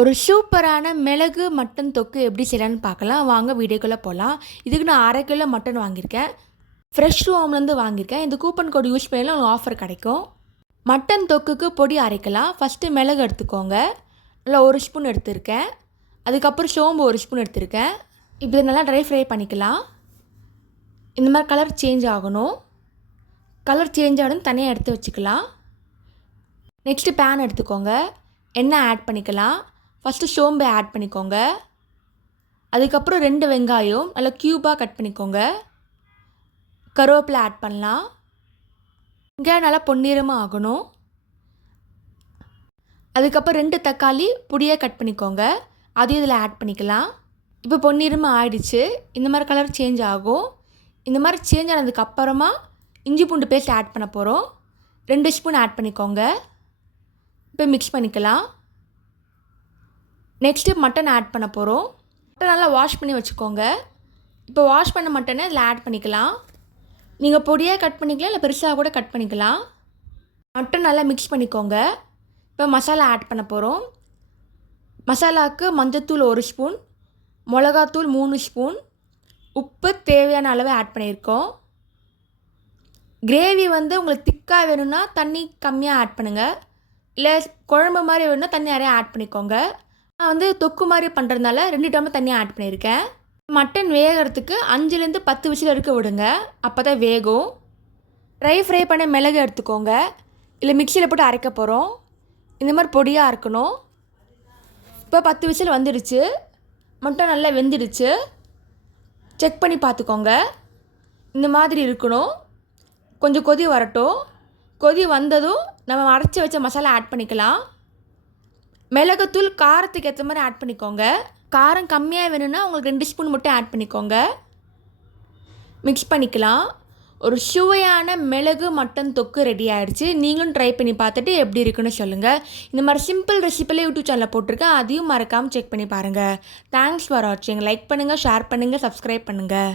ஒரு சூப்பரான மிளகு மட்டன் தொக்கு எப்படி செய்யலான்னு பார்க்கலாம். வாங்க வீடியோக்குள்ளே போகலாம் இதுக்கு நான் அரை கிலோ மட்டன் வாங்கியிருக்கேன். ஃப்ரெஷ் ஹோம்லேருந்து வாங்கியிருக்கேன். இந்த கூப்பன் கோடு யூஸ் பண்ணலாம் உங்களுக்கு ஆஃபர் கிடைக்கும். மட்டன் தொக்குக்கு பொடி அரைக்கலாம். ஃபஸ்ட்டு மிளகு எடுத்துக்கோங்க. நல்லா ஒரு ஸ்பூன் எடுத்திருக்கேன். அதுக்கப்புறம் சோம்பு ஒரு ஸ்பூன் எடுத்திருக்கேன். இப்போ நல்லா ட்ரை ஃப்ரை பண்ணிக்கலாம். இந்த மாதிரி கலர் சேஞ்ச் ஆகணும். கலர் சேஞ்ச் ஆகணும் தனியாக எடுத்து வச்சுக்கலாம். நெக்ஸ்ட்டு பேன் எடுத்துக்கோங்க. எண்ணெய் ஆட் பண்ணிக்கலாம். ஃபஸ்ட்டு சோம்பை ஆட் பண்ணிக்கோங்க. அதுக்கப்புறம் ரெண்டு வெங்காயம் நல்லா க்யூபாக கட் பண்ணிக்கோங்க. கருவேப்பிலை ஆட் பண்ணலாம். வெங்காயம் நல்லா பொன்னிறமாக ஆகணும். அதுக்கப்புறம் ரெண்டு தக்காளி பொடியாக கட் பண்ணிக்கோங்க. அதையும் இதில் ஆட் பண்ணிக்கலாம். இப்போ பொன்னிறமாக ஆயிடுச்சு. இந்த மாதிரி கலர் சேஞ்ச் ஆகும். இந்த மாதிரி சேஞ்ச் ஆனதுக்கப்புறமா இஞ்சி பூண்டு பேஸ்ட் ஆட் பண்ண போகிறோம் ரெண்டு ஸ்பூன் ஆட் பண்ணிக்கோங்க. இப்போ மிக்ஸ் பண்ணிக்கலாம். நெக்ஸ்ட்டு மட்டன் ஆட் பண்ண போகிறோம் மட்டன் நல்லா வாஷ் பண்ணி வச்சுக்கோங்க. இப்போ வாஷ் பண்ண மட்டனை இதில் ஆட் பண்ணிக்கலாம். நீங்கள் பொடியாக கட் பண்ணிக்கலாம் இல்லை பெருசாக கூட கட் பண்ணிக்கலாம். மட்டன் நல்லா மிக்ஸ் பண்ணிக்கோங்க. இப்போ மசாலா ஆட் பண்ண போகிறோம் மசாலாவுக்கு மஞ்சத்தூள் ஒரு ஸ்பூன் மிளகாத்தூள் மூணு ஸ்பூன் உப்பு தேவையான அளவு ஆட் பண்ணியிருக்கோம். கிரேவி வந்து உங்களுக்கு திக்காக வேணும்னா தண்ணி கம்மியாக ஆட் பண்ணுங்கள் இல்லை குழம்பு மாதிரி வேணும்னா தண்ணி நிறையா ஆட் பண்ணிக்கோங்க. நான் வந்து தொக்கு மாதிரி பண்ணுறதுனால ரெண்டு டம்ளர் தண்ணி ஆட் பண்ணியிருக்கேன். மட்டன் வேகிறதுக்கு அஞ்சுலேருந்து பத்து விசில் இருக்க விடுங்க. அப்போ தான் வேகும். ட்ரை ஃப்ரை பண்ண மிளகு எடுத்துக்கோங்க. இல்லை மிக்சியில் போட்டு அரைக்க போகிறோம் இந்த மாதிரி பொடியாக இருக்கணும் இப்போ பத்து விசில் வந்துடுச்சு. மட்டன் நல்லா வெந்துடுச்சு. செக் பண்ணி பார்த்துக்கோங்க. இந்த மாதிரி இருக்கணும். கொஞ்சம் கொதி வரட்டும். கொதி வந்ததும் நம்ம அரைச்சி வச்ச மசாலா ஆட் பண்ணிக்கலாம். மிளகுத்தூள் காரத்துக்கு ஏற்ற மாதிரி ஆட் பண்ணிக்கோங்க. காரம் கம்மியாக வேணும்னா உங்களுக்கு ரெண்டு ஸ்பூன் மட்டும் ஆட் பண்ணிக்கோங்க. மிக்ஸ் பண்ணிக்கலாம். ஒரு சுவையான மிளகு மட்டன் தொக்கு ரெடி ஆயிடுச்சு. நீங்களும் ட்ரை பண்ணி பார்த்துட்டு எப்படி இருக்குன்னு சொல்லுங்கள் இந்த மாதிரி சிம்பிள் ரெசிபியில் யூடியூப் சேனலில் போட்டிருக்கேன். அதையும் மறக்காமல் செக் பண்ணி பாருங்கள் தேங்க்ஸ் ஃபார் வாட்சிங் லைக் பண்ணுங்கள் ஷேர் பண்ணுங்கள் சப்ஸ்கிரைப் பண்ணுங்கள்